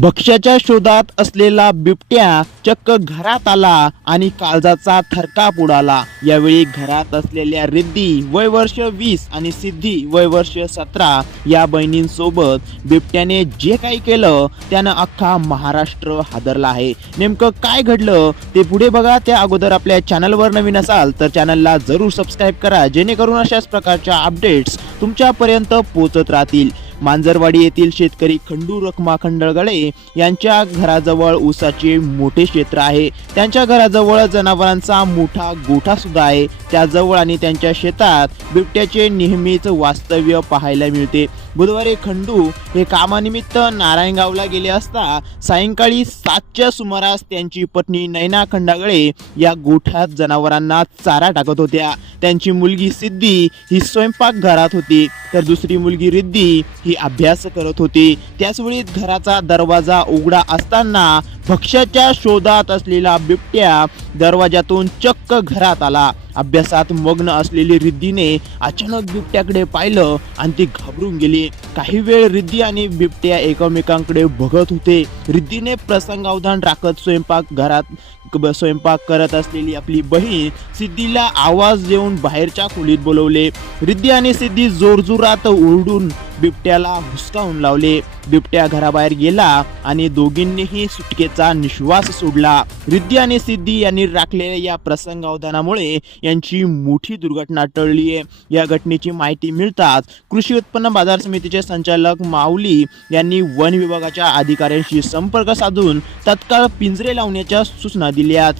भक्ष्याच्या शोधात असलेला बिबट्या चक्क घरात आला आणि काळजाचा थरकाप उडाला. यावेळी घरात असलेल्या रिद्धी वय वर्ष वीस आणि सिद्धी वय वर्ष सतरा या बहिणींसोबत बिबट्याने जे काही केलं त्यानं अख्खा महाराष्ट्र हादरला आहे. नेमकं काय घडलं ते पुढे बघा. त्या अगोदर आपल्या चॅनलवर नवीन असाल तर चॅनलला जरूर सबस्क्राईब करा जेणेकरून अशाच प्रकारच्या अपडेट्स तुमच्यापर्यंत पोहोचत राहतील. मांजरवाडी येथील शेतकरी खंडू रखमा खंडळगळे यांच्या घराजवळ ऊसाचे मोठे क्षेत्र आहे. त्यांच्या घराजवळ जनावरांचा मोठा गोठा सुद्धा आहे. त्याजवळ आणि त्यांच्या शेतात बिबट्याचे नेहमीच वास्तव्य पाहायला मिळते. बुधवारी खंडू हे कामानिमित्त नारायणगावला गेले असता सायंकाळी सातच्या सुमारास त्यांची पत्नी नैना खंडागळे या गोठ्यात जनावरांना चारा टाकत होत्या. त्यांची मुलगी सिद्धी ही स्वयंपाक घरात होती तर दुसरी मुलगी रिद्धी ही अभ्यास करत होती. त्याचवेळी घराचा दरवाजा उघडा असताना भक्ष्याच्या शोधात असलेला बिबट्या दरवाजातून चक्क घरात आला. अभ्यासात मग्न असलेली रिद्धीने अचानक बिबट्याकडे पाहिलं आणि ती घाबरून गेली. काही वेळ रिद्धी आणि बिबट्या एकमेकांकडे बघत होते. रिद्धीने प्रसंगावधान राखत स्वयंपाक घरात स्वयंपाक करत असलेली आपली बहीण सिद्धीला आवाज देऊन बाहेरच्या खोलीत बोलवले. रिद्धी आणि सिद्धी जोरजोरात ओरडून बिबट्याला हुसकावून लावले. बिबट्या घराबाहेर गेला आणि दोघींनीही सुटकेचा निश्वास सोडला. रिद्धी आणि सिद्धी यांनी राखलेल्या या प्रसंगावधानामुळे यांची मोठी दुर्घटना टळली आहे. या घटनेची माहिती मिळताच कृषी उत्पन्न बाजार समितीचे संचालक माऊली यांनी वन विभागाच्या अधिकाऱ्यांशी संपर्क साधून तत्काळ पिंजरे लावण्याच्या सूचना दिल्यात.